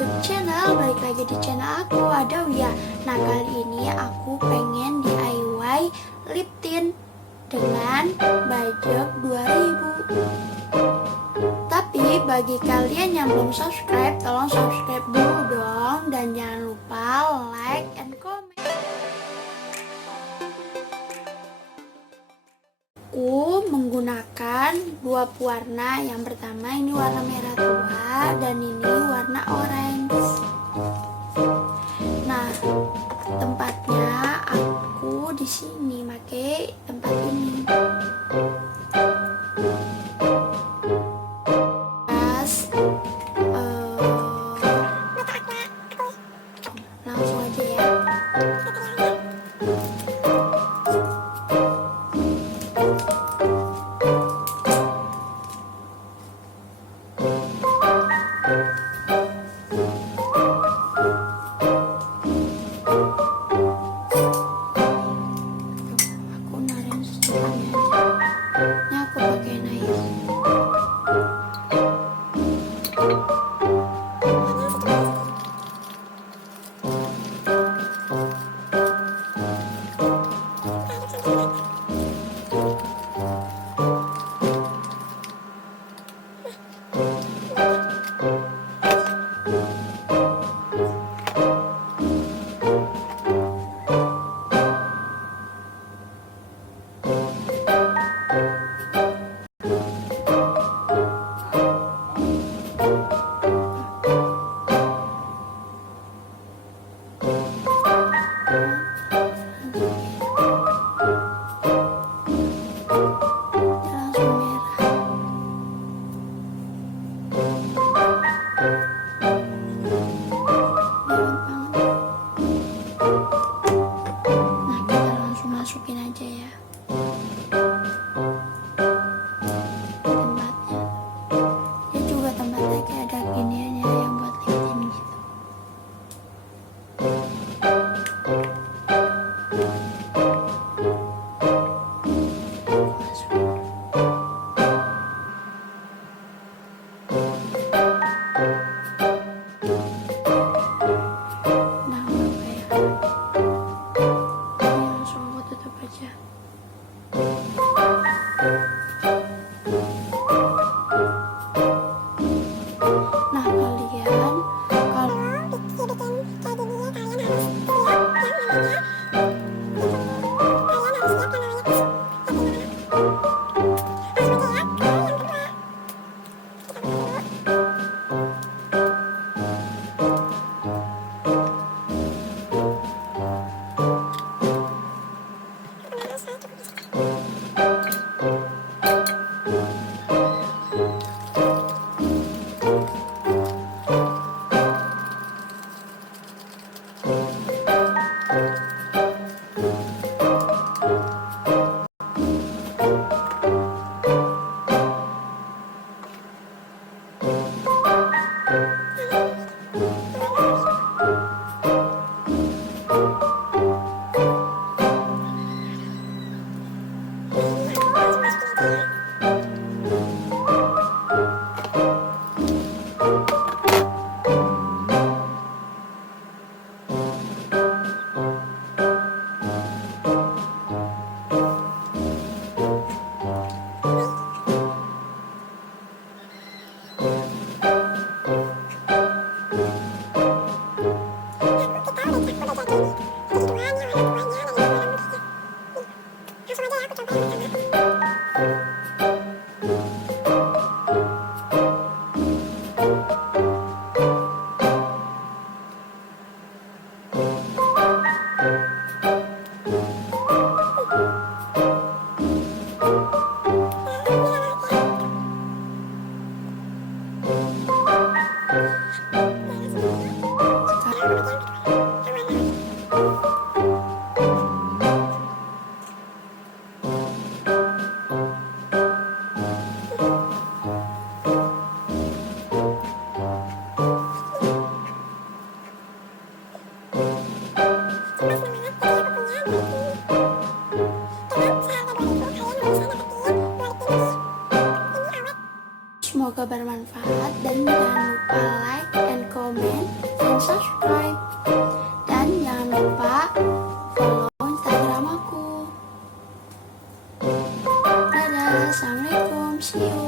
YouTube channel. Balik lagi di channel aku, ada ya. Nah, kali ini aku pengen DIY lip tint dengan budget 2000. Tapi bagi kalian yang belum subscribe, tolong subscribe dulu dong. Dan jangan lupa like and comment. Aku menggunakan dua pewarna. Yang pertama ini warna merah tua dan ini warna orange. Nah, tempatnya aku di sini pakai tempat ini. Langsung aja ya. Masukin aja ya tempatnya. Dia juga tempatnya kayak ada giniannya yang buat lip tint gitu. Nah, semoga bermanfaat dan jangan lupa like and comment subscribe. Dan jangan lupa follow Instagram aku. Dadah, assalamualaikum, see you.